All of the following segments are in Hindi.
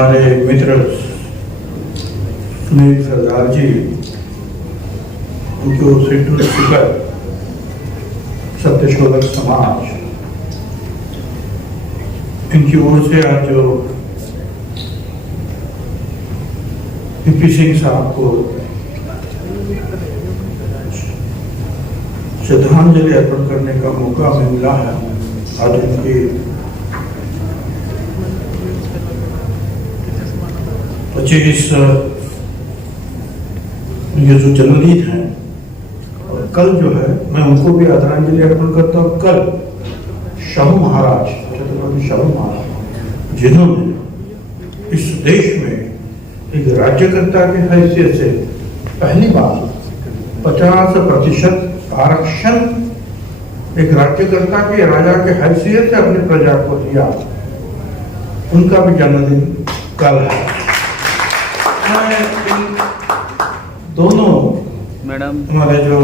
हमारे मित्र सुनील सरदार जी, उनको सेंट्रल स्पीकर सत्यशोधक समाज, इनकी ओर से आज जो पी सिंह साहब को श्रद्धांजलि अर्पण करने का मौका मिला है। आज उनकी 25 ये जो जन्मदिन है, और कल जो है मैं उनको भी आदरांजलि अर्पण करता हूँ। कल शाहू महाराज, छत्रपति शाहू महाराज, जिन्होंने इस देश में एक राज्यकर्ता की हैसियत से पहली बार 50% आरक्षण एक राज्यकर्ता के राजा के हैसियत से अपनी प्रजा को दिया, उनका भी जन्मदिन कल है। दोनों मैडम हमारे जो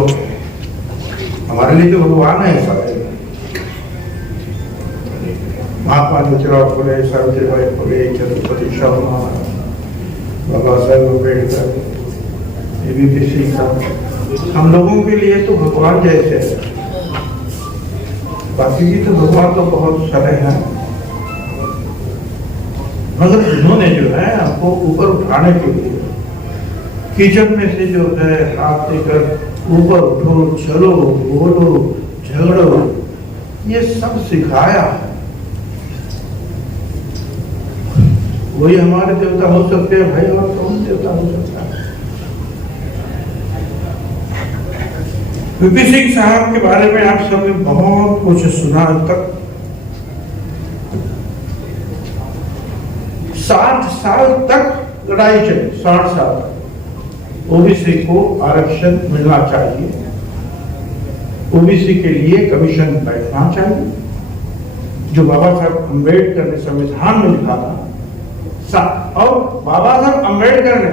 हमारे लिए तो भगवान है सारे, महात्मा ज्योतिराव फुले, सावित्रीबाई फुले, छत्रपति शाहू महाराज, बाबा साहेब अम्बेडकर, पी सिंह साहब, हम लोगों के लिए तो भगवान जैसे है। बाकी भी तो भगवान तो बहुत सारे हैं, मगर इन्होंने जो है आपको ऊपर उठाने के लिए किचन में से जो है हाथ देकर ऊपर उठो, चलो, बोलो, झगड़ो, ये सब सिखाया है। वही हमारे देवता हो सकते हैं भाई, और कौन देवता हो सकता है? पी सिंह साहब के बारे में आप सबने बहुत कुछ सुना तक। 60 साल तक लड़ाई चली, 60 साल ओबीसी को आरक्षण मिलना चाहिए, ओबीसी के लिए कमीशन बैठना चाहिए, जो बाबा साहब अम्बेडकर ने संविधान में लिखा था। और बाबा साहब अम्बेडकर ने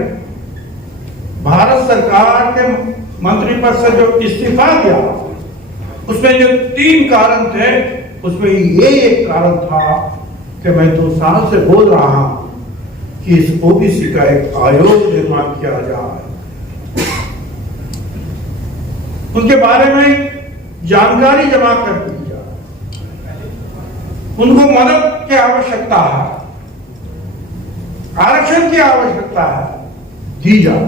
भारत सरकार के मंत्री पद से जो इस्तीफा दिया, उसमें जो 3 कारण थे, उसमें ये एक कारण था कि मैं 2 साल से बोल रहा हूं कि इस ओबीसी का एक आयोग निर्माण किया जाए, उनके बारे में जानकारी जमा कर दी जाए, उनको मदद की आवश्यकता है, आरक्षण की आवश्यकता है, दी जाए।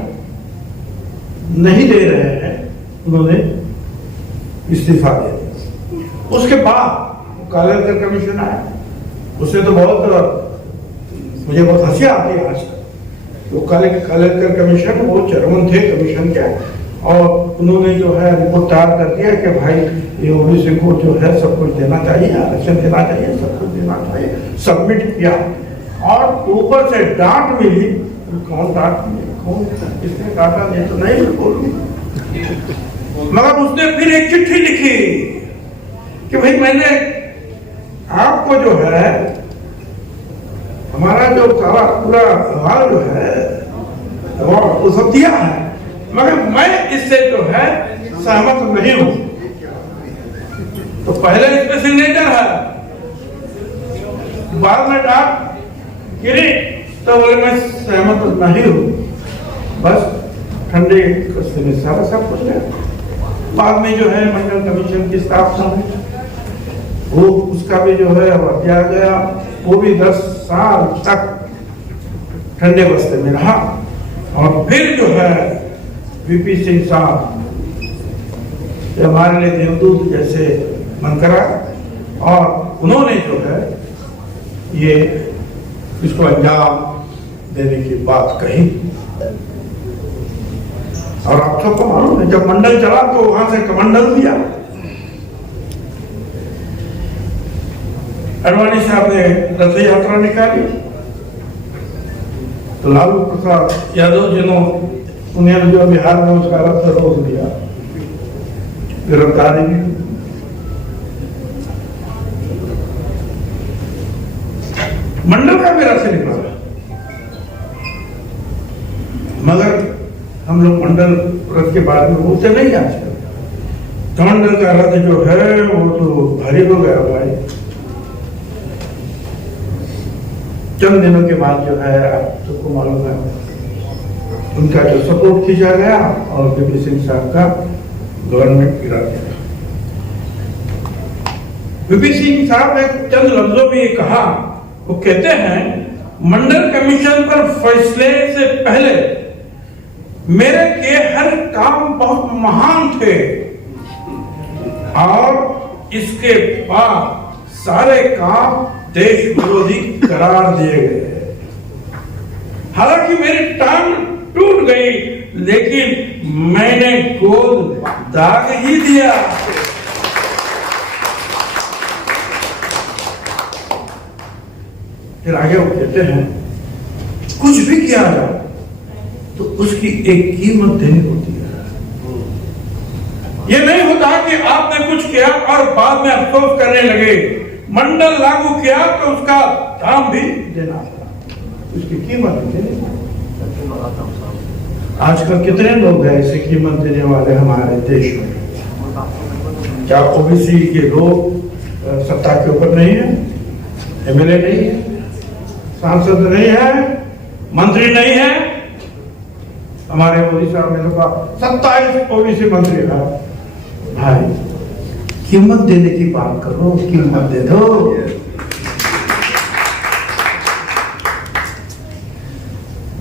नहीं दे रहे हैं, उन्होंने इस्तीफा दे दिया। उसके बाद कालेकर कमीशन आया, उससे तो मुझे बहुत हंसी आती है आज तक। तो कालेकर कमीशन, वो चेयरमैन थे कमीशन के, और उन्होंने जो है रिपोर्ट तैयार कर दिया कि भाई ये ओबीसी को जो है सब कुछ देना चाहिए, आरक्षण देना चाहिए, सब कुछ देना चाहिए। सबमिट किया और ऊपर से डांट मिली। कौन डांट मिली, कौन किसने डांटा, नहीं तो नहीं बोलूं, मगर उसने फिर एक चिट्ठी लिखी कि भाई मैंने आपको जो है हमारा जो सारा पूरा हाल जो है वो सब दिया है, मगर मैं इससे जो है सहमत नहीं हूं। तो पहले इस पे सिग्नेचर है, बाद में डाक गिरी तो बोले मैं सहमत नहीं हूं। बस ठंडे कस्ते में सारा सब कुछ गया। बाद में जो है मंडल कमीशन की स्थापना हुई, वो उसका भी जो है किया गया, वो भी 10 साल तक ठंडे बस्ते में रहा। और फिर जो है वीपी सिंह साहब हमारे लिए देवदूत जैसे मन करा, और उन्होंने जो है ये इसको अंजाम देने की बात कही। और आप सबको मालूम है, जब मंडल चला तो वहां से कमंडल दिया। अडवाणी साहब ने रथ यात्रा निकाली, तो लालू प्रसाद यादव जिन्होंने जो बिहार में उसका रथ रोक दिया, गिरफ्तारी की। मंडल का मेरा से निकला, मगर हम लोग मंडल रथ के बारे में बोलते नहीं आजकल। कमंडल का रथ जो है वो तो भारी हो गया भाई। चंद दिनों के बाद जो है आप सबको मालूम है उनका जो सपोर्ट खींचा गया और वीपी सिंह साहब का गवर्नमेंट गिरा दिया। वीपी सिंह साहब ने चंद लफ्जों में ये कहा, वो कहते हैं मंडल कमीशन पर फैसले से पहले मेरे किए हर काम बहुत महान थे और इसके बाद सारे काम देश विरोधी करार दिए गए। हालांकि मेरी टांग टूट गई लेकिन मैंने गोल दाग ही दिया। फिर आगे वो कहते हैं कुछ भी किया जाए तो उसकी एक कीमत देनी होती है। ये नहीं होता कि आपने कुछ किया और बाद में अफसोस करने लगे। मंडल लागू किया तो उसका दाम भी देना पड़ा, उसकी कीमत भी देनी पड़ी। आजकल कितने लोग हैं ऐसे कीमत देने वाले हमारे देश में? क्या ओबीसी के लोग सत्ता के ऊपर नहीं है? एमएलए नहीं है, सांसद नहीं है, मंत्री नहीं है? हमारे मोदी साहब ने कहा 27 ओबीसी मंत्री है। भाई कीमत देने की बात करो, कीमत दे दो।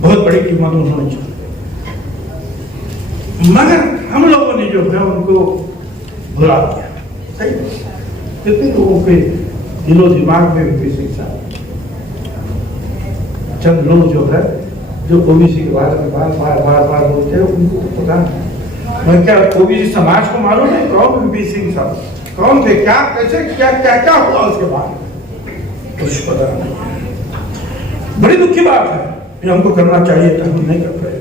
बहुत बड़ी कीमत उन्होंने चाहिए, मगर हम लोगों ने जो है उनको भुला दिया। सही कितने लोगों के दिलो दिमाग में वीपी सिंह साहब, चंद लोग जो है जो ओबीसी के बारे में बार बार बोलते हैं, उनको तो पता नहीं। मैं क्या ओबीसी समाज को मालूम है कौन वीपी सिंह साहब कौन थे, क्या कैसे क्या हुआ उसके बाद कुछ पता नहीं। बड़ी दुख की बात है, ये हमको करना चाहिए था, हम नहीं कर पाए।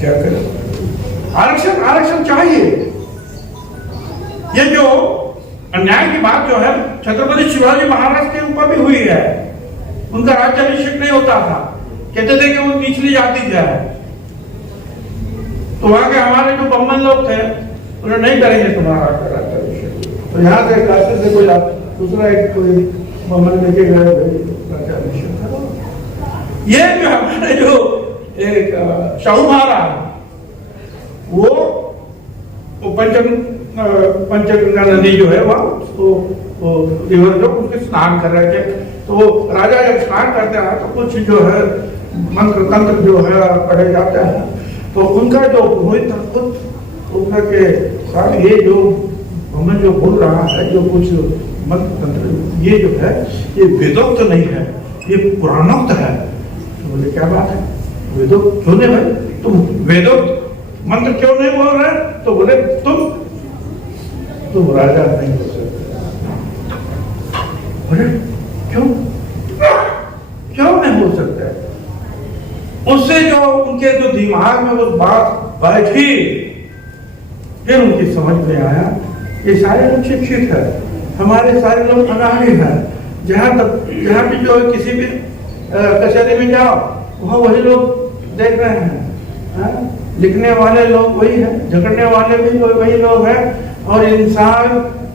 क्या करें? आरक्षण चाहिए। ये जो अन्याय की बात जो है छत्रपति शिवाजी महाराज के ऊपर भी हुई है। उनका राज्याभिषेक नहीं होता था, कहते थे कि वो निचली जाति का है, तो वहां के हमारे जो बम्बन लोग थे उन्हें नहीं करेंगे तुम्हारा राज्याभिषेक। तो यहाँ से रास्ते से कोई दूसरा एक कोई बम्बन लेके गए राज्याभिषेक करो। ये जो हमारे जो एक शाहू महाराज वो पंचगंगा नदी जो है वहाँ तो रिवर जो उसके स्नान कर रहे थे, तो राजा जब स्नान करते हैं तो कुछ जो है मंत्र तंत्र जो है पढ़े जाते हैं, तो उनका जो पुरोहित उनका के साथ ये जो हमें जो बोल रहा है जो कुछ मंत्र तंत्र ये जो है ये वेदोक्त नहीं है, ये पुराणोक्त है। तो बोले क्या बात है, वेदोक्त क्यों नहीं भाई, तुम वेदोक्त मंत्र क्यों नहीं बोल रहे? तो बोले तुम राजा नहीं हो सकते। बोले क्यों नहीं हो सकते? उससे जो उनके जो दिमाग में वो बात बैठी, फिर उनकी समझ में आया ये सारे लोग शिक्षित है, हमारे सारे लोग अनाड़ी हैं। जहाँ भी जो किसी भी कचहरी में जाओ वहाँ वही लोग देख रहे हैं, लिखने वाले लोग वही हैं, झगड़ने वाले भी वही लोग हैं, और इंसान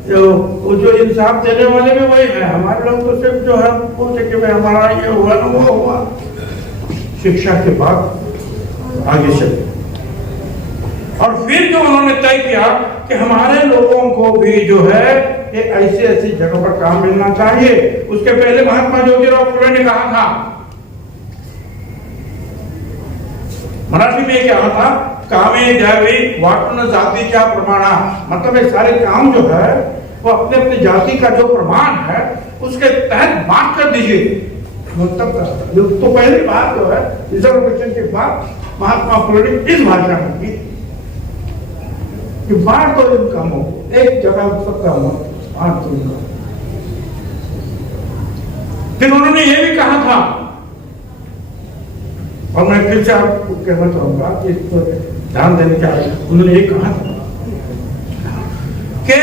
जो इंसाफ देने वाले भी वही है। हमारे लोग तो सिर्फ जो है पूछे कि भाई हमारा ये हुआ ना वो हुआ। शिक्षा के बाद आगे चले, और फिर जो उन्होंने तय किया कि हमारे लोगों को भी जो है ये ऐसी जगह पर काम मिलना चाहिए। उसके पहले महात्मा ज्योतिराव फुले ने कहा था, मराठी में क्या था, कामे द्यावे वाटन जातीच्या प्रमाणा, मतलब ये सारे काम जो है वो अपने अपने जाति का जो प्रमाण है उसके तहत बात कर दीजिए। मतलब तो पहली बात जो है रिजर्वेशन के बाद महात्मा फुले ने इस भाषा में की कि बांट दो इन कामों को, एक जगह सबका बांट दो। फिर उन्होंने ये भी कहा था, और मैं फिर से आपको कहना चाहूंगा कि इस पर ध्यान देने के लिए उन्होंने ये कहा था कि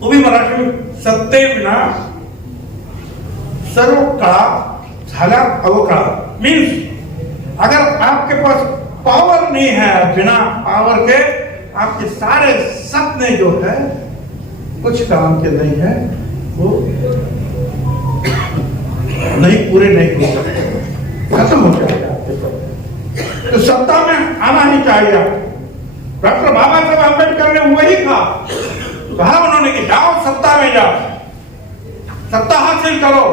वो भी मराठी में सत्ते विना सर्व काळा झाला अवकाळा, मीन्स अगर आपके पास पावर नहीं है, बिना पावर के आपके सारे सपने जो है कुछ काम के नहीं है, वो नहीं पूरे नहीं हो सकते, खत्म हो जाएगा आपके सब। तो सत्ता में आना ही चाहिए। डॉक्टर बाबा साहब अम्बेडकर ने वही कहा उन्होंने कि जाओ सत्ता में जाओ, सत्ता हासिल करो,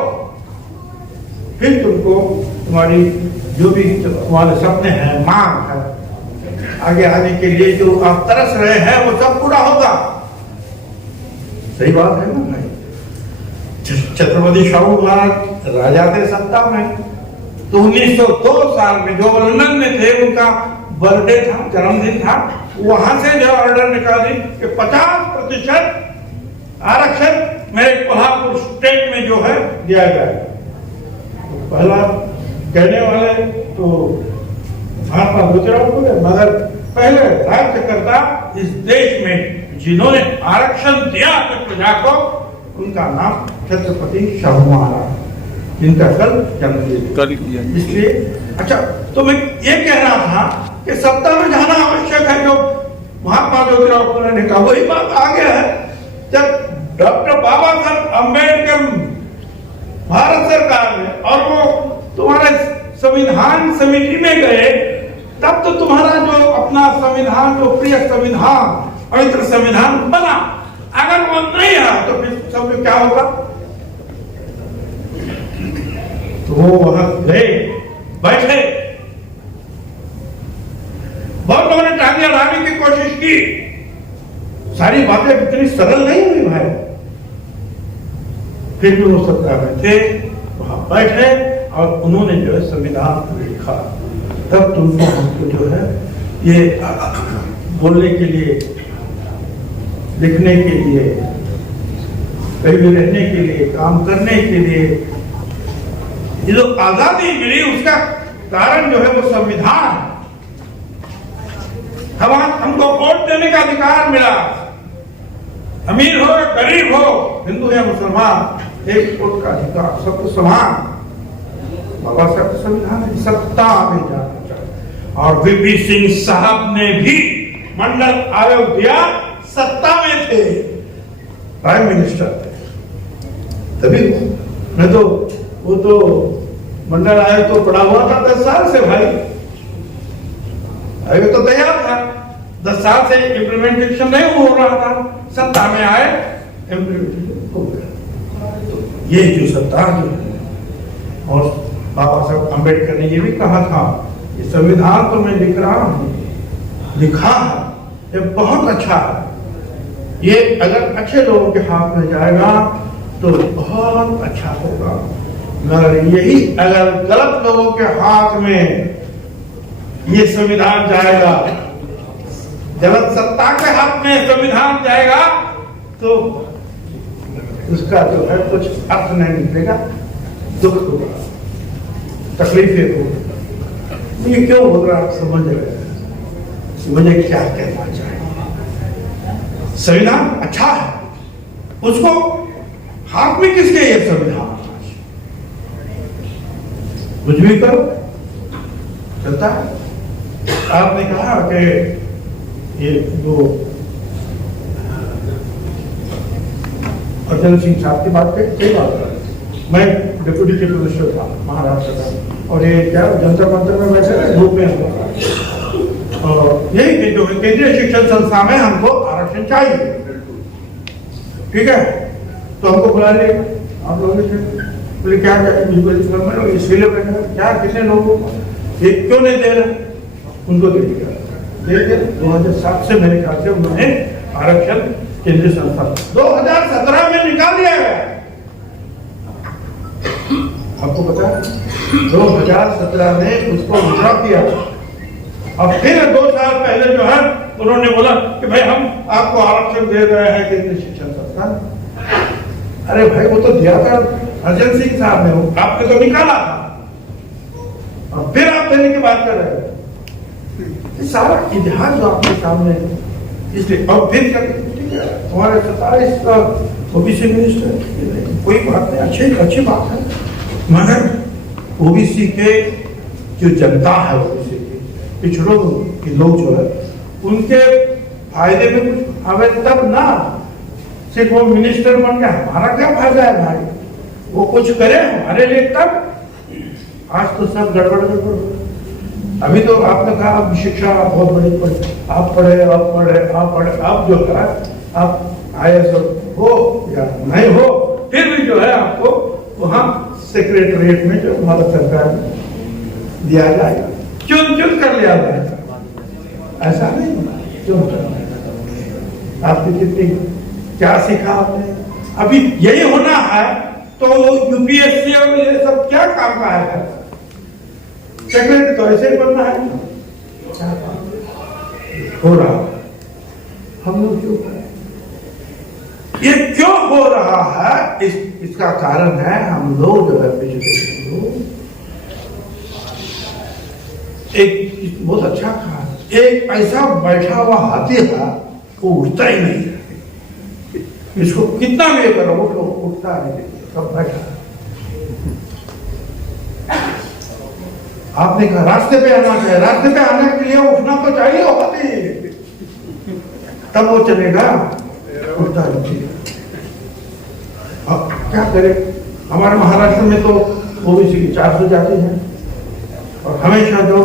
फिर तुमको तुम्हारी जो भी तुम्हारे सपने हैं, मांग है, आगे आने के लिए जो आप तरस रहे हैं वो सब पूरा होगा। सही बात है ना भाई? छत्रपति शाहू महाराज राजा थे सत्ता में, तो 1902 साल में जो लंदन में थे, उनका बर्थडे था, जन्मदिन था, वहां से जो ऑर्डर निकाली कि 50% आरक्षण मेरे कोल्हापुर स्टेट में जो है दिया जाए। तो पहला कहने वाले तो महात्मा ज्योतिराव फुले, मगर पहले राज्यकर्ता इस देश में जिन्होंने आरक्षण दिया अपने प्रजा को, उनका नाम छत्रपति शाहू महाराज, जिनका कल जन्मदिन। इसलिए अच्छा, तो मैं ये कह रहा था कि सत्ता में जाना आवश्यक है, जो महात्मा ज्योतिराव फुले ने कहा वही बात आ गया है। जब डॉक्टर बाबा साहब अम्बेडकर भारत सरकार में और वो तुम्हारे संविधान समिति में गए, तब तो तुम्हारा जो अपना संविधान, जो प्रिय संविधान, पवित्र संविधान बना। अगर वो नहीं आया तो फिर सब क्या होगा? तो वो वहां गए, बैठे, बहुत लोगों ने टांगे अड़ाने की कोशिश की, सारी बातें इतनी सरल नहीं हुई भाई। फिर भी वो सत्ता में थे, वहां बैठे और उन्होंने जो है संविधान लिखा। तब तुमको हमको जो है ये बोलने के लिए, लिखने के लिए, कहीं भी रहने के लिए, काम करने के लिए ये जो आजादी मिली, उसका कारण जो है वो संविधान। हमको वोट देने का अधिकार मिला, अमीर हो या गरीब हो, हिंदू या मुसलमान, एक वोट का अधिकार, सबको समान। बाबा साहब का संविधान है, सत्ता में जाना चाहिए। और वीपी सिंह साहब ने भी मंडल आयोग दिया, सत्ता में थे, प्राइम मिनिस्टर थे, तभी नहीं तो वो तो मंडल आयोग तो पड़ा हुआ था 10 साल से भाई, आयोग तो तैयार था, 10 साल से इम्प्लीमेंटेशन नहीं हो रहा था, सत्ता में आए, इम्प्लीमेंटेशन हो गया। तो ये जो सत्ता जो है, और बाबा साहब अम्बेडकर ने ये भी कहा था, ये संविधान तो मैं लिख रहा हूं, लिखा है, ये बहुत अच्छा है, ये अगर अच्छे लोगों के हाथ में जाएगा तो बहुत अच्छा होगा, मगर यही अगर गलत लोगों के हाथ में ये संविधान जाएगा, गलत सत्ता के हाथ में संविधान जाएगा, तो उसका जो है कुछ अर्थ नहीं निकलेगा, दुख होगा, तकलीफें होगी। ये क्यों हो रहा है समझ रहे हैं? मुझे क्या कहना चाहिए? संविधान अच्छा है, उसको हाथ में किसके ये संविधान? कुछ भी करो चलता है। आपने कहा कि ये जो अर्जन सिंह साहब की बात पे सही बात है। मैं डिप्यूटी चीफ मिनिस्टर था महाराष्ट्र का, और ये क्या जनता मंत्र में वैसे ग्रुप में यही कि जो केंद्रीय शिक्षण संस्था में हमको आरक्षण चाहिए, ठीक है, तो हमको बुला ले, आप लोग बोले क्या इसलिए क्या कितने लोगों को एक क्यों नहीं दे रहे, उनको दे दिया। 2007 से मेरे ख्याल से उन्होंने आरक्षण केंद्रीय संस्था 2017 में निकाल दिया गया। आपको पता है 2017 में उसको विड्रॉ किया, अब फिर 2 साल पहले जो है उन्होंने बोला कि भाई हम आपको आरक्षण दे रहे हैं केंद्रीय शिक्षण संस्थान। अरे भाई वो तो दिया था अर्जन सिंह साहब ने, आपने तो निकाला था, और फिर आप देने की बात कर रहे हैं। सारा इतिहास जो आपके सामने है, इसलिए अब फिर तुम्हारे 27 ओबीसी मिनिस्टर, कोई बात नहीं, अच्छी बात है, मगर ओबीसी के जो जनता है, ओबीसी के पिछड़ों के लोग जो है, उनके फायदे में कुछ आवे तब ना, सिर्फ वो मिनिस्टर बन गया, हमारा क्या फायदा है भाई? वो कुछ करे हमारे लिए तब। आज तो सब गड़बड़ गड़बड़। अभी तो आपने कहा अब शिक्षा बहुत बड़ी पढ़े, आप पढ़े आप जो है आप IAS हो या नहीं हो, फिर भी जो है आपको वहां सेक्रेटरिएट में जो भारत सरकार में दिया जाएगा, चुन चुन कर लिया जाएगा। ऐसा नहीं क्यों? आपने कितनी क्या सीखा आपने? अभी यही होना है तो UPSC और ये सब क्या काम का है? सेक्रेटरी तो ऐसे ही बनना है। हो रहा है, हम लोग क्यों करें? ये क्यों हो रहा है? इसका कारण है हम लोग जो है एजुकेशन लोग एक बहुत अच्छा कहा, एक ऐसा बैठा हुआ हाथी है वो उठता ही नहीं है। इसको कितना भी करो उठता नहीं, सब बैठा। आपने कहा रास्ते पे आना चाहिए, रास्ते पे आने के लिए उठना तो चाहिए हाथी, तब वो चलेगा, उठता नहीं। अब क्या करें? हमारे महाराष्ट्र में तो OBC की 400 जाति है और हमेशा जो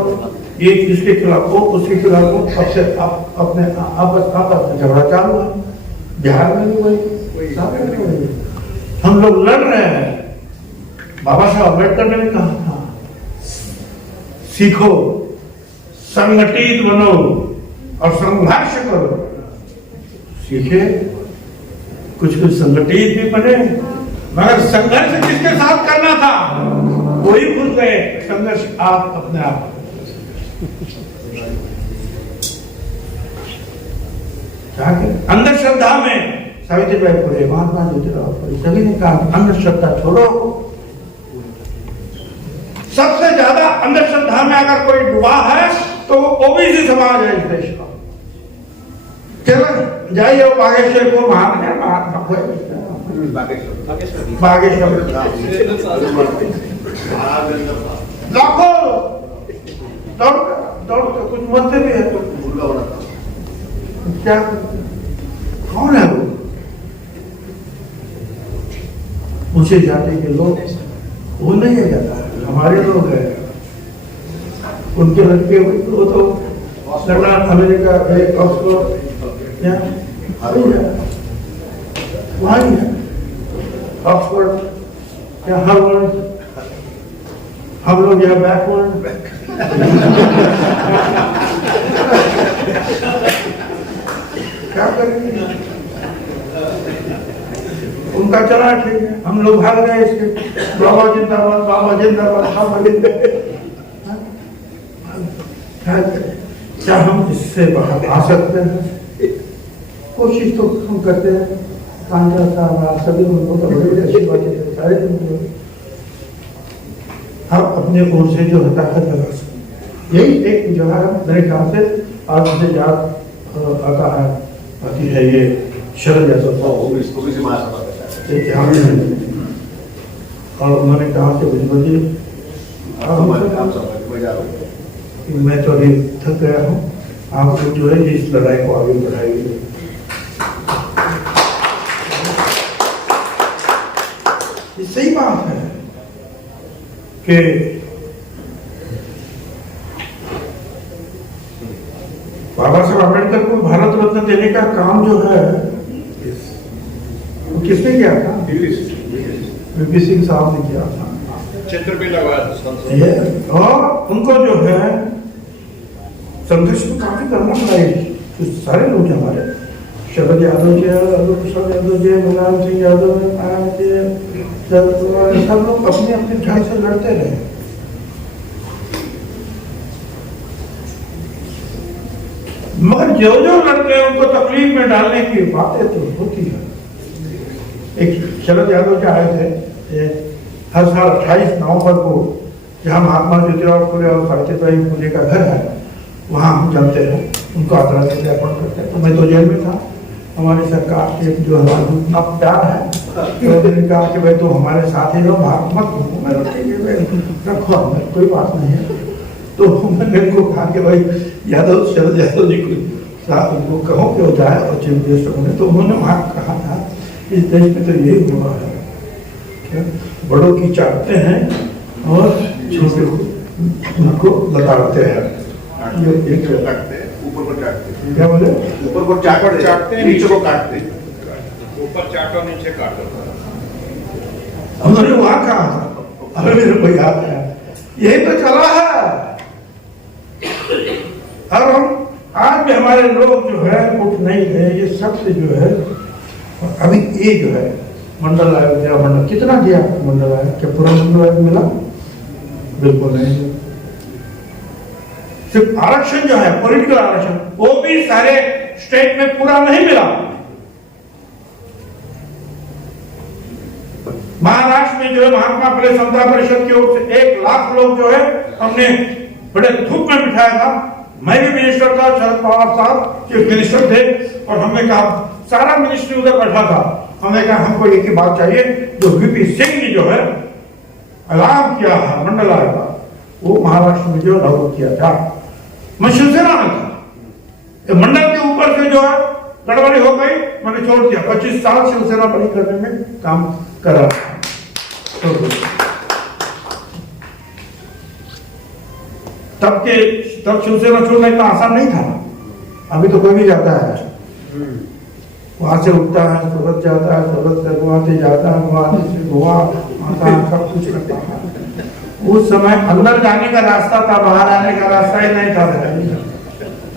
एक इसके खिलाफ हो उसके खिलाफ हो, सबसे अपने आपस में झगड़ा चालू है। बिहार में भी वही, हम लोग लड़ रहे हैं। बाबा साहब अम्बेडकर ने भी कहा था सीखो, संगठित बनो और संघर्ष करो। सीखे, कुछ संगठित भी बने, मगर संघर्ष किसके साथ करना था वही भूल गए। संघर्ष आप अपने आप अंधश्रद्धा में सावित्रीबाई फुले, महात्मा ज्योतिराव फुले सभी ने कहा अंधश्रद्धा छोड़ो। सबसे ज्यादा अंधश्रद्धा में अगर कोई डूबा है तो OBC समाज है इस देश का। चलो जाइए बागेश्वर को बागेश्वर लाखों दौड़ कुछ मत भी है, क्या कौन है वो ऊंचे जाति के लोग? वो नहीं है जाता, हमारे लोग हैं। उनके लड़के वो तो लंदन, अमेरिका, ऑक्सफोर्ड वहीं है, ऑक्सफोर्ड या हार्वर्ड। हम लोग यहाँ बैकवर्ड। क्या करेंगे? उनका चला ठीक है, हम लोग भाग गए इसके। बाबा जिंदाबाद, बाबा जिंदाबाद, बाबा जिंदाबाद। क्या हम इससे बाहर आ सकते हैं? कोशिश तो हम करते हैं। कांजा साहब सभी उनको तो बड़ी अच्छी बातें सारे हम अपने ओर से जो है ताकत लगा सकते। यही एक जो है मेरे ख्याल से आज मुझे याद आता है बाकी है ये शरद यादव और उन्होंने कहा कि बिजबल जी मैं तो अभी थक गया हूँ, आप जो है इस लड़ाई को आगे बढ़ाइए। ये सही बात है कि बाबा साहब अम्बेडकर को भारत रत्न देने का काम जो है वो किसने किया था? VP सिंह साहब ने किया था। चित्र भी लगवाया और उनको जो है संघर्ष तो काफी करना पड़ा। सारे लोग हमारे शरद यादव जी, प्रसाद यादव जी, मुलायम सिंह यादव, सब लोग अपने अपने ढंग से लड़ते रहे। मगर जो जो लड़ते हैं उनको तकलीफ में डालने की बातें तो होती है। एक शरद यादव जी आए थे हर साल 28 नवंबर को, जहाँ महात्मा ज्योतिराव फुले और सावित्रीबाई फुले का घर है, वहाँ हम चलते हैं, उनको आदरांजलि अर्पण करते हैं। तो मैं तो जेल में था, हमारी सरकार के जो हमारा इतना प्यार है तो कहा कि भाई तो हमारे साथ ही रहो, भाग मत घूमो, मैं रखो, हमें कोई बात नहीं है। तो मैंने उनको कहा कि भाई यादव शरद यादव जी को कहो कि वो जाए और चीफ गेस्ट बने। तो उन्होंने वहाँ कहा था इस देश में तो यही हुआ है, बड़ों की चाटते हैं और छोटे को उनको लताड़ते हैं। ये एक काटते हैं, ऊपर को चाटते हैं। क्या बोले? ऊपर को चाटते हैं, नीचे को काटते हैं। ऊपर चाटो, नीचे काटो। हमने वहां कहा था, अरे मेरे को याद है, यही तो चला है। और हम आज भी हमारे लोग जो है उठ नहीं है, ये सबसे जो है अभी ये जो है मंडल आयोग दिया, मंडल कितना दिया मंडल आयोग? क्या पूरा मंडल आयोग मिला? बिल्कुल नहीं। सिर्फ आरक्षण जो है पॉलिटिकल आरक्षण, वो भी सारे स्टेट में पूरा नहीं मिला। महाराष्ट्र में जो है महात्मा फुले समता परिषद की ओर से 1 लाख लोग जो है हमने बड़े धूप में बिठाया था। मैं भी मिनिस्टर था, शरद पवार साहब चीफ मिनिस्टर थे, और हमने कहा सारा मिनिस्ट्री उधर बैठा था। हमने कहा हमको एक ही बात चाहिए, जो वीपी सिंह ने जो है ऐलान किया है मंडल आयोग का, वो महाराष्ट्र में जो लागू किया था। मैं शिवसेना में था, मंडल के ऊपर से जो है गड़बड़ी हो गई, मैंने छोड़ दिया। 25 साल शिवसेना बड़ी करने में काम कर रहा था। तब शिवसेना छोड़ना इतना आसान नहीं था। अभी तो कोई भी जाता है, वहां से उठता है, सूरत जाता है, सूरत से गुवाहाटी जाता है, गुवाहाटी से गोवा आता है, सब कुछ करता है। उस समय अंदर जाने का रास्ता था, बाहर आने का रास्ता ही नहीं था।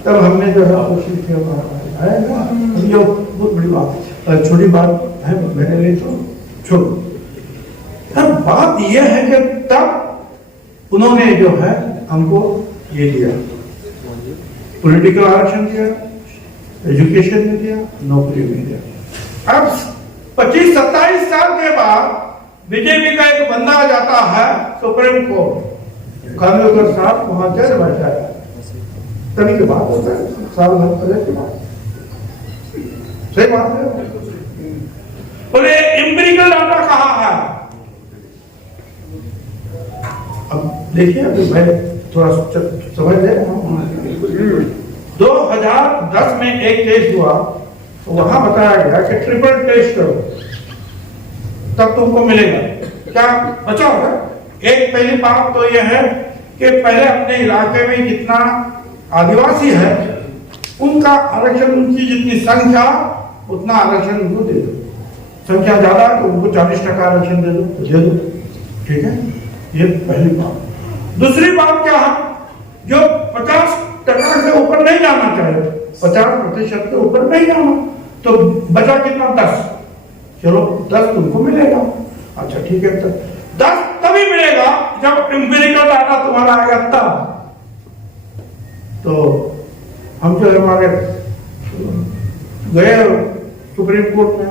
तब हमने जो है कोशिश किया बाहर आएगा। ये बहुत बड़ी बात, छोटी बात है मेरे लिए, तो छोड़ो। तब बात यह है कि तब उन्होंने जो है हमको ये दिया, पॉलिटिकल आरक्षण दिया, एजुकेशन में दिया, नौकरी में दिया। अब 25-27 साल के बाद बीजेपी का एक बंदा आ जाता है सुप्रीम कोर्ट, खानविलकर साहब वहां जज बैठा है, तभी के बाद होता है, साल भर पहले के बाद। सही बात है। बोले एम्पिरिकल डाटा कहाँ है? अब देखिए, अभी मैं थोड़ा समझ ले रहा हूँ। 2010 में एक केस हुआ, तो वहां बताया गया कि ट्रिपल टेस्ट करो तब तुमको मिलेगा। क्या बचा होगा? एक पहली बात तो यह है कि पहले अपने इलाके में जितना आदिवासी है उनका आरक्षण, उनकी जितनी संख्या उतना आरक्षण उनको दे दो। संख्या ज्यादा है तो उनको 40% आरक्षण दे दो, दे दो। ठीक है, ये पहली बात। दूसरी बात क्या है, जो 50% से ऊपर नहीं जाना चाहिए, 50% से ऊपर नहीं जाना, तो बचा कितना? 10। चलो 10 तुमको मिलेगा। अच्छा ठीक है, 10 तभी मिलेगा जब एम्पिरिकल डाटा तुम्हारा आएगा तब। तो हम जो हमारे गए सुप्रीम कोर्ट में,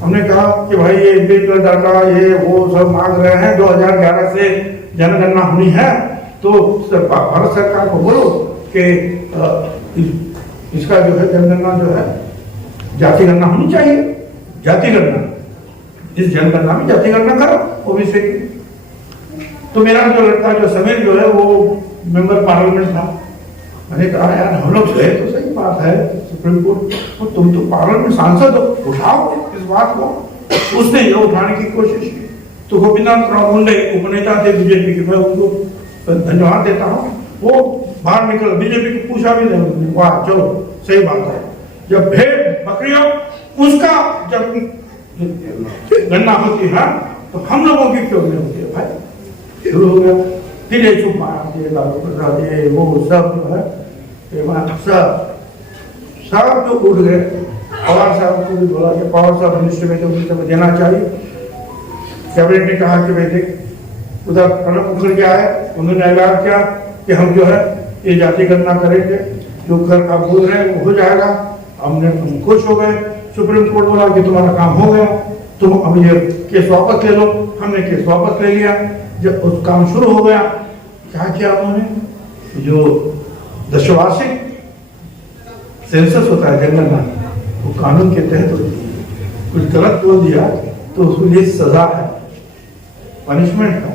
हमने कहा कि भाई ये एम्पिरिकल डाटा ये वो सब मांग रहे हैं, 2011 से जनगणना होनी है, तो भारत सरकार को बोलो कि इसका जो है जनगणना जो है जाति गणना होनी चाहिए। जाति गणना, इस जनगणना में जाति गणना करो ओबीसी की। तो मेरा जो लड़का जो समीर जो है वो मेंबर पार्लियामेंट था। मैंने कहा यार हम लोग गए तो सही बात है सुप्रीम कोर्ट, और तुम तो पार्लियामेंट सांसद हो, उठाओ इस बात को। उसने ये उठाने की कोशिश की, तो गोपीनाथ राव मुंडे उपनेता थे बीजेपी के, मैं उनको धन्यवाद देता हूँ। वो बाहर निकल, बीजेपी को पूछा भी नहीं, वाह चलो सही बात है। जब भेड़ बकरियों उसका जब गणना होती है तो हम लोगों की क्यों नहीं होती है भाई? शुरू हो गया, फिर ये चुप मारा, लालू प्रसाद ये वो सब जो है सब जो उठ गए। पवार साहब को भी बोला कि पवार साहब मिनिस्टर में तो देना चाहिए। कैबिनेट ने कहा कि भाई देख, उधर प्रणब मुखर्जी आए, उन्होंने ऐलान किया कि हम जो है ये जाति गणना करेंगे, जो कर आप बोल रहे हैं वो हो जाएगा। हमने तुम खुश हो गए। सुप्रीम कोर्ट बोला कि तुम्हारा काम हो गया, तुम अब ये केस वापस ले लो। हमने केस वापस ले लिया। जब उस काम शुरू हो गया, क्या किया उन्होंने, जो दशवार्षिक सेंसस होता है जनगणना, वो कानून के तहत कुछ गलत बोल दिया तो उसके लिए सजा है, पनिशमेंट है।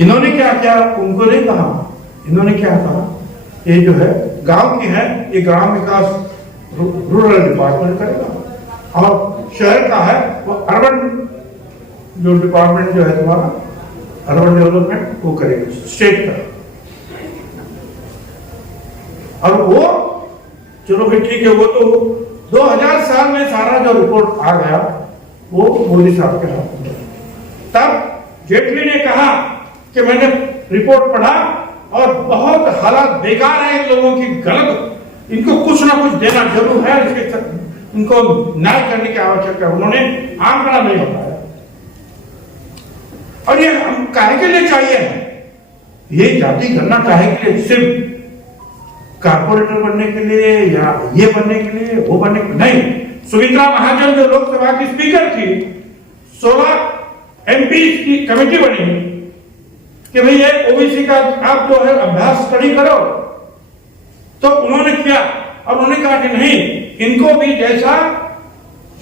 इन्होंने क्या किया, उनको नहीं कहा, इन्होंने क्या कहा, ये जो है गांव की है, ये ग्राम विकास रूरल डिपार्टमेंट करेगा, और शहर का है वो अर्बन जो डिपार्टमेंट जो है तुम्हारा अर्बन डेवलपमेंट वो करेगा स्टेट का। और वो चलो भाई ठीक है, वो तो 2000 साल में सारा जो रिपोर्ट आ गया वो मोदी साहब के हाथ में। तब जेटली ने कहा कि मैंने रिपोर्ट पढ़ा और बहुत हालात बेकार है इन लोगों की, गलत, इनको कुछ ना कुछ देना जरूर है, इसके इनको न्याय करने की आवश्यकता है। उन्होंने आंकड़ा नहीं बताया। और ये हम काहे के लिए चाहिए, ये जाति गणना काहे के लिए, सिर्फ कारपोरेटर बनने के लिए या ये बनने के लिए, वो बनने के लिए नहीं। सुमित्रा महाजन जो लोकसभा की स्पीकर थी, 16 एमपी की कमेटी बनी कि भाई ये ओबीसी का आप जो है अभ्यास स्टडी करो, तो उन्होंने किया और उन्होंने कहा कि नहीं, इनको भी जैसा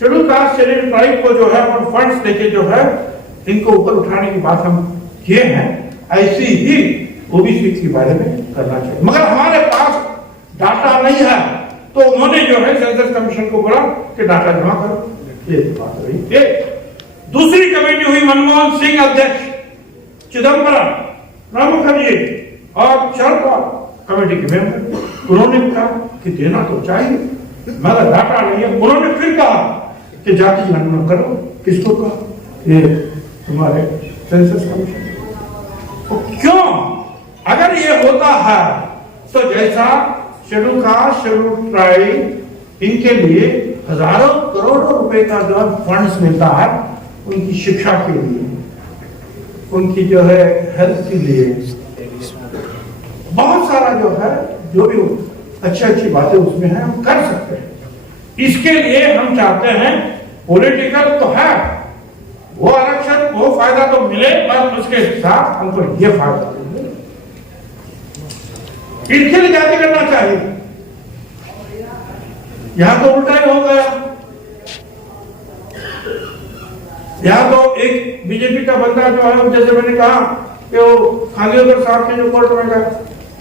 शेड्यूल कास्ट शेड्यूल ट्राइब को जो है और फंड्स देके जो है इनको ऊपर उठाने की बात हम किए हैं, ऐसी ही ओबीसी के बारे में करना चाहिए। मगर हमारे पास डाटा नहीं है, तो उन्होंने जो है सेंसस कमीशन को बोला कि डाटा जमा करो। ये बात रही। ये दूसरी कमेटी हुई, मनमोहन सिंह अध्यक्ष, चिदम्बरम, प्रणब मुखर्जी और शरद पवार कमेटी के मेंबर। उन्होंने कहा कि देना तो चाहिए मगर डाटा नहीं है। उन्होंने फिर कहा कि जाति गणना करो। किसको कहा? ये तुम्हारे सेंसस कमीशन। तो क्यों, अगर ये होता है तो जैसा शेड्यूल कास्ट शेड्यूल ट्राइब इनके लिए हजारों करोड़ों रुपए का जो फंड्स मिलता है उनकी शिक्षा के लिए, उनकी जो है हेल्थ के लिए, बहुत सारा जो है जो भी अच्छी बातें उसमें है हम कर सकते हैं। इसके लिए हम चाहते हैं, पॉलिटिकल तो है, वो आरक्षण वो फायदा तो मिले पर उसके साथ हमको ये फायदा मिले। इसके लिए जाति करना चाहिए। यहां तो उल्टा ही हो गया। यहां तो एक बीजेपी का बंदा जो है, जैसे मैंने कहा कि वो खालियोदर साहब के जो कोर्ट में गया,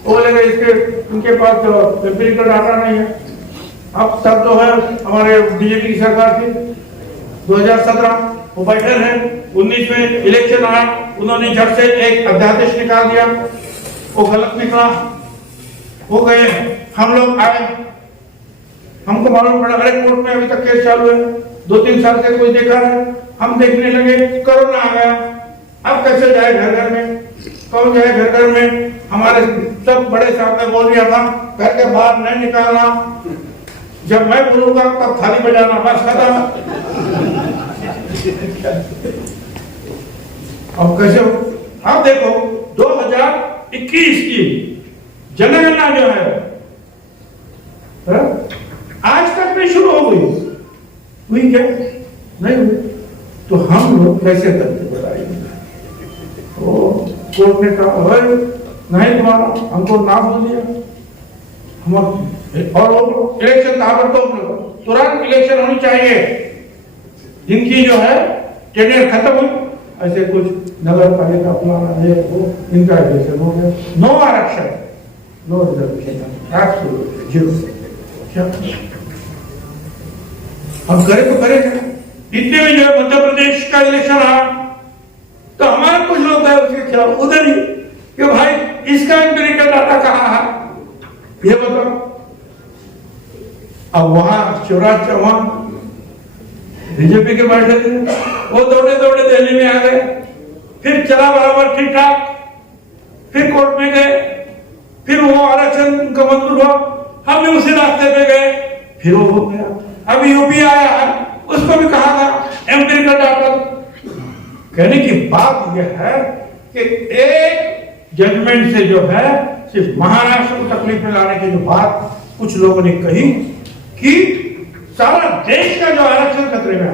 वो बोलेगा इसके उनके पास जो एम्पिरिकल डाटा नहीं है। अब तब जो है हमारे बीजेपी की सरकार थी 2017, वो बैठे हैं, 19 में इलेक्शन आया, उन्होंने झट से एक अध्यादेश निकाल दिया, वो गलत निकला, हो गए। हम लोग आए, हमको मालूम पड़ा अरे कोर्ट में अभी तक केस चालू है, 2-3 साल से कोई देखा है। हम देखने लगे, कोरोना आ गया, अब कैसे जाए घर घर में, कौन जाए घर घर में। हमारे सब बड़े साहब ने बोल दिया था घर के बाहर नहीं निकालना, जब मैं बोलूंगा तब थाली बजाना, बस खत्म। अब कैसे, अब देखो 2021 की जनगणना जो है आज तक नहीं शुरू हो गई, हुई क्या? नहीं हुई। तो हम लोग कैसे करते बताइए? तो कोर्ट ने कहा नहीं तुम्हारा, हमको ना बोल दिया हम, और इलेक्शन ताबड़तोड़ तुरंत इलेक्शन होनी चाहिए। जिनकी जो है टेंडर खत्म हुई, ऐसे कुछ नगर पालिका फलाना है वो, इनका इलेक्शन हो गया। नो आरक्षण, नो रिजर्वेशन, एब्सोल्युटली जीरो। हम करें तो करें क्या? इतने में जो है मध्य प्रदेश का इलेक्शन आया तो हमारे कुछ लोग गए उसके खिलाफ उधर ही कि भाई इसका एम्पिरिकल डाटा कहाँ है ये बताओ। अब वहां शिवराज चौहान बीजेपी के बैठे थे, वो दौड़े दौड़े दिल्ली में आ गए, फिर चला बराबर ठीक ठाक, फिर कोर्ट में गए, फिर वो आरक्षण का मंजूर हुआ, हम भी उसी रास्ते पे गए, फिर वो हो गया। अब यूपी आया है, उसको भी कहा था एम्पिरिकल डाटा। कहने की बात यह है कि एक जजमेंट से जो है सिर्फ महाराष्ट्र को तकलीफ में लाने की जो बात कुछ लोगों ने कही कि सारा देश का जो आरक्षण खतरे में है।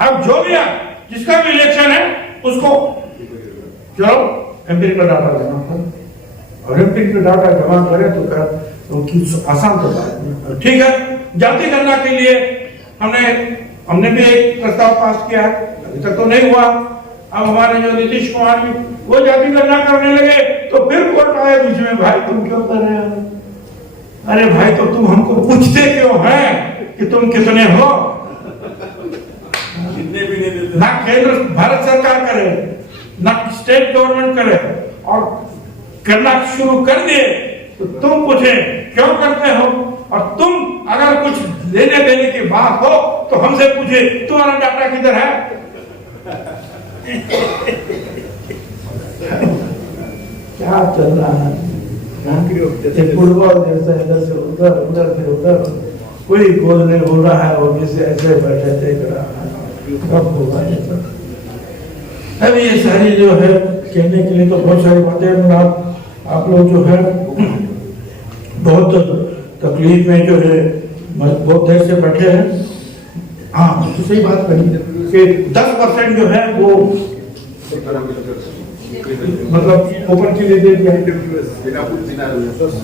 अब जो भी जिसका भी इलेक्शन है उसको चलो एम्पिरिकल डाटा जमा करो, और एम्पिरिकल डाटा जमा करे तो कर तो आसान तो है। ठीक है, जाति गणना के लिए हमने भी एक प्रस्ताव पास किया है, अभी तक तो नहीं हुआ। अब हमारे जो नीतीश कुमार जी वो जाति गणना करने लगे तो फिर कोर्ट आए बीच में, भाई तुम क्यों कर रहे हो? अरे भाई तो तुम हमको पूछते क्यों हैं कि तुम कितने हो? जितने भी केंद्र भारत सरकार करे, ना स्टेट गवर्नमेंट करे, और करना शुरू कर दिए तो तुम पूछे क्यों करते हो, और तुम अगर कुछ लेने देने की बात हो तो हमसे पूछे तुम्हारा डाटा किधर है। क्या चल रहा है? फुटबॉल जैसा इधर से उधर, उधर से उधर, कोई गोल नहीं हो रहा है, वो किसी ऐसे बैठे देख रहा है, कब होगा ये सब। अब ये सारी जो है कहने के लिए तो बहुत सारी बातें, आप लोग जो है बहुत तकलीफ में जो है बहुत देर से बैठे हैं। हाँ, तो सही बात कही कि 10% जो है वो मतलब ओपन के लिए दे दिया।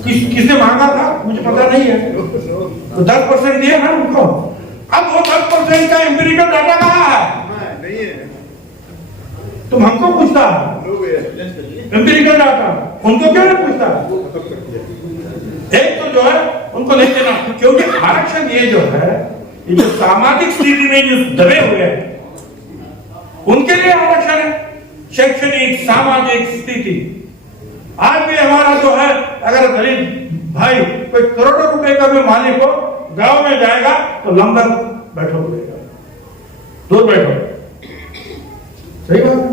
किसने मांगा था मुझे पता नहीं है, तो 10% दिए ना उनको। अब वो 10% का एम्पिरिकल डाटा कहाँ है? नहीं है। तुम हमको पूछता है एम्पिरिकल डाटा, उनको क्यों नहीं पूछता? एक तो जो है उनको नहीं देना, क्योंकि आरक्षण ये जो है, ये जो सामाजिक स्थिति में जो दबे हुए हैं उनके लिए आरक्षण है। शैक्षणिक सामाजिक स्थिति आज भी हमारा जो है, अगर गरीब भाई कोई करोड़ों रुपए का भी मालिक हो, गांव में जाएगा तो लंबा बैठो पड़ेगा, दूर बैठो। सही बात है।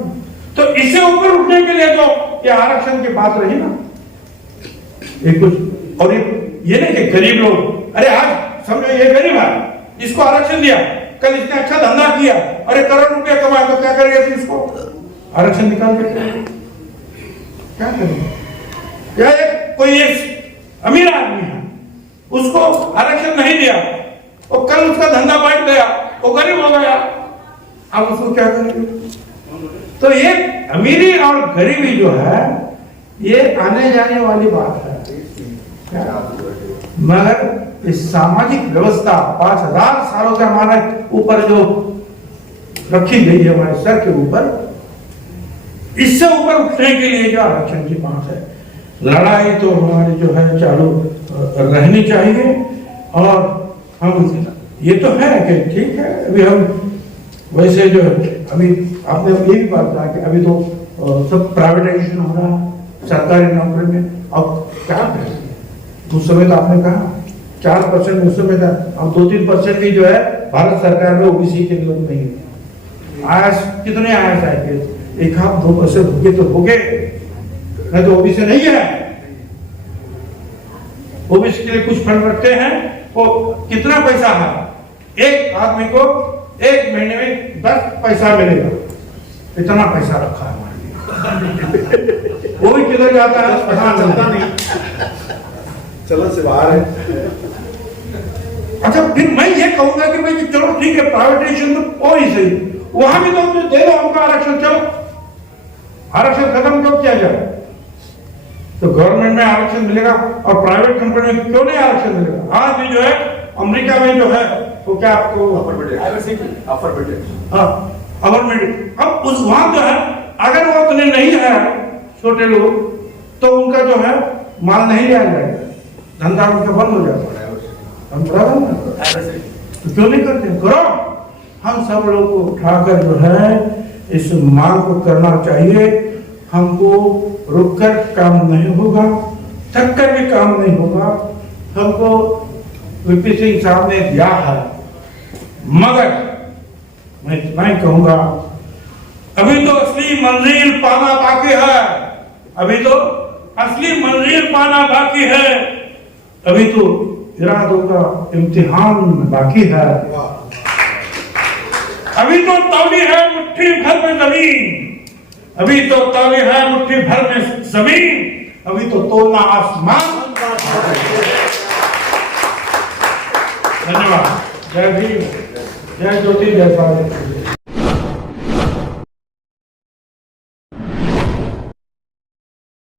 तो इससे ऊपर उठने के लिए तो ये आरक्षण की बात रही ना, ये कुछ। और ये नहीं कि गरीब लोग, अरे आज समझो ये गरीब है, इसको आरक्षण दिया, कल इसने अच्छा धंधा किया, अरे करोड़ रुपया कमाया, तो क्या करेगा फिर इसको आरक्षण निकाल के क्या करेंगे? या कोई एक अमीर आदमी है, उसको आरक्षण नहीं दिया, और कल उसका धंधा बैठ गया, वो गरीब हो गया, अब उसको क्या करेंगे? तो ये अमीरी और गरीबी जो है ये आने जाने वाली बात है, मगर इस सामाजिक व्यवस्था 5000 सालों का हमारे ऊपर जो रखी गई है हमारे सर के ऊपर, इससे ऊपर उठने के लिए जो आरक्षण की मांग है, लड़ाई तो हमारी जो है चालू रहनी चाहिए। और हम ये तो है कि ठीक है, अभी हम वैसे जो अभी आपने ये भी बात कहा कि अभी तो सब प्राइवेटाइजेशन हो रहा है सरकारी नौकरी में। अब क्या करें, उस समय तो आपने कहा 4% उस समय था, अब 2-3% भी जो है भारत सरकार में ओबीसी के लोग नहीं है। आयस कितने आयस आएंगे? 1-2% होगे तो होगे, नहीं तो ओबीसी नहीं है। ओबीसी के लिए कुछ फंड रखते हैं, वो कितना पैसा है, एक आदमी को 1 महीने में 10 पैसा मिलेगा, इतना पैसा रखा है वो भी किधर जाता है पता नहीं, चलो से बाहर है। अच्छा, फिर मैं ये कहूंगा कि भाई चलो ठीक है, प्राइवेटाइजेशन तो हो ही सही, वहां भी तो दे दो हमको आरक्षण, चलो आरक्षण खत्म क्यों किया जाए? तो गवर्नमेंट में आरक्षण मिलेगा और प्राइवेट कंपनी में क्यों नहीं आरक्षण मिलेगा? आज भी जो है अमेरिका में जो है वो क्या आपको अफर्मेटिव, अब उस वहां जो है अगर वो उतने नहीं है छोटे लोग, तो उनका जो है माल नहीं लिया जाएगा, धंधा उनका बंद हो जाता है। हम तो क्यों नहीं करते? करो, हम सब लोग को उठाकर जो है इस मांग को करना चाहिए। हमको रुककर काम नहीं होगा, थक कर भी काम नहीं होगा। हमको वीपी सिंह साहब ने दिया है, मगर मैं इतना ही कहूंगा, अभी तो असली मंजिल पाना बाकी है, अभी तो असली मंजिल पाना बाकी है, अभी तो इरादों का इम्तिहान बाकी है, अभी तो तौली है मुट्ठी भर में जमीन, अभी तो तौली है मुट्ठी भर में जमीन, अभी तो तोलना आसमान। धन्यवाद। जय भीम, जय ज्योति, जय भारत।